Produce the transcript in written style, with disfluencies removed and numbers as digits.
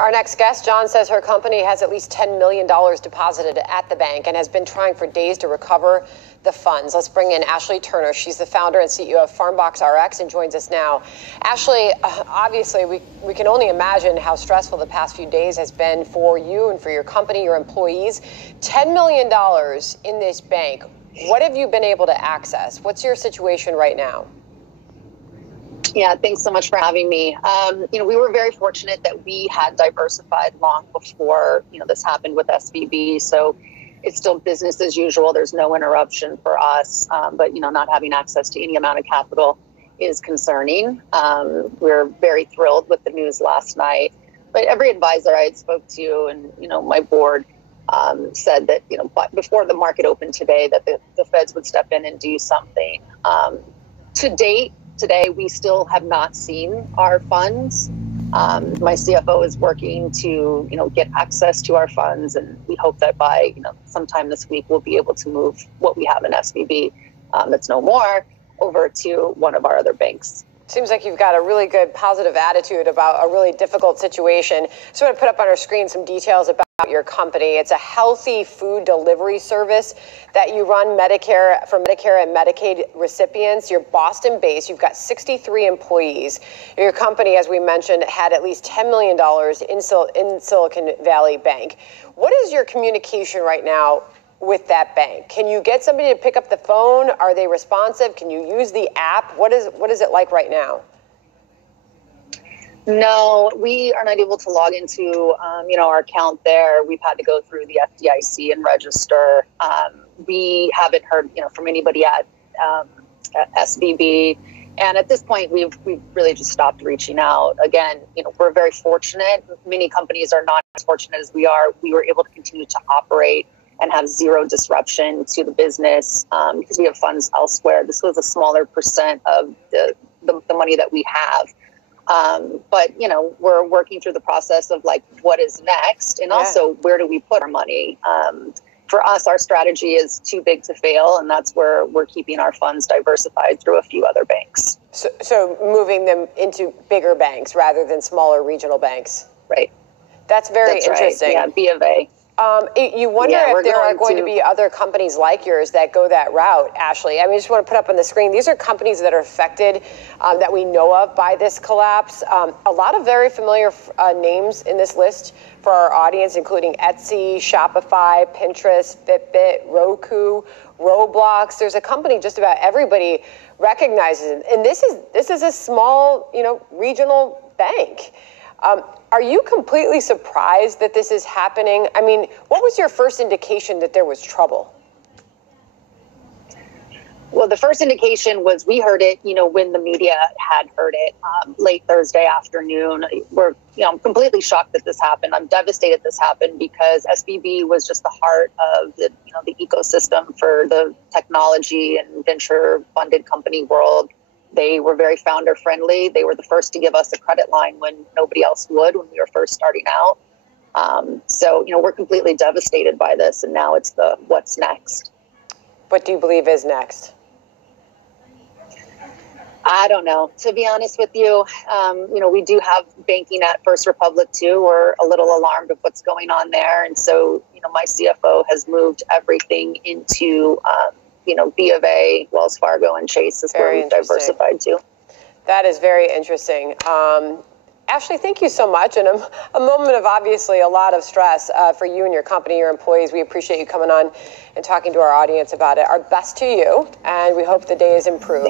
Our next guest, John, says her company has at least $10 million deposited at the bank and has been trying for days to recover the funds. Let's bring in Ashley Turner. She's the founder and CEO of Farmbox RX and joins us now. Ashley, obviously, we can only imagine how stressful the past few days has been for you and for your company, your employees. $10 million in this bank. What have you been able to access? What's your situation right now? Yeah, thanks so much for having me. We were very fortunate that we had diversified long before, this happened with SVB. So it's still business as usual. There's no interruption for us. But, not having access to any amount of capital is concerning. We're very thrilled with the news last night. But every advisor I had spoke to and, my board said that, before the market opened today, that the feds would step in and do something. To date, today, we still have not seen our funds. My CFO is working to, get access to our funds, and we hope that by, sometime this week, we'll be able to move what we have in SVB that's no more over to one of our other banks. Seems like you've got a really good positive attitude about a really difficult situation. So I'm going to put up on our screen some details about your company. It's a healthy food delivery service that you run for Medicare and Medicaid recipients. You're Boston-based. You've got 63 employees. Your company, as we mentioned, had at least $10 million in Silicon Valley Bank. What is your communication right now with that bank? Can you get somebody to pick up the phone? Are they responsive? Can you use the app? What is it like right now? No, we are not able to log into, our account there. We've had to go through the FDIC and register. We haven't heard, from anybody at SVB. And at this point, we've really just stopped reaching out. Again, we're very fortunate. Many companies are not as fortunate as we are. We were able to continue to operate and have zero disruption to the business because we have funds elsewhere. This was a smaller percent of the money that we have. But, we're working through the process of what is next and also where do we put our money? For us, our strategy is too big to fail, and that's where we're keeping our funds diversified through a few other banks. So moving them into bigger banks rather than smaller regional banks. Right. That's interesting. Right. Yeah, B of A. You wonder if there are going to be other companies like yours that go that route, Ashley. I just want to put up on the screen. These are companies that are affected that we know of by this collapse. A lot of very familiar names in this list for our audience, including Etsy, Shopify, Pinterest, Fitbit, Roku, Roblox. There's a company just about everybody recognizes. And this is a small, regional bank. Are you completely surprised that this is happening? What was your first indication that there was trouble? Well, the first indication was we heard it, when the media had heard it late Thursday afternoon. I'm completely shocked that this happened. I'm devastated this happened because SVB was just the heart of the ecosystem for the technology and venture funded company world. They were very founder friendly. They were the first to give us a credit line when nobody else would when we were first starting out. So we're completely devastated by this. And now it's the what's next. What do you believe is next? I don't know. To be honest with you, we do have banking at First Republic too. We're a little alarmed of what's going on there. And so, my CFO has moved everything into B of A, Wells Fargo, and Chase is where we've diversified to. That is very interesting. Ashley, thank you so much. And a moment of obviously a lot of stress for you and your company, your employees. We appreciate you coming on and talking to our audience about it. Our best to you, and we hope the day is improved.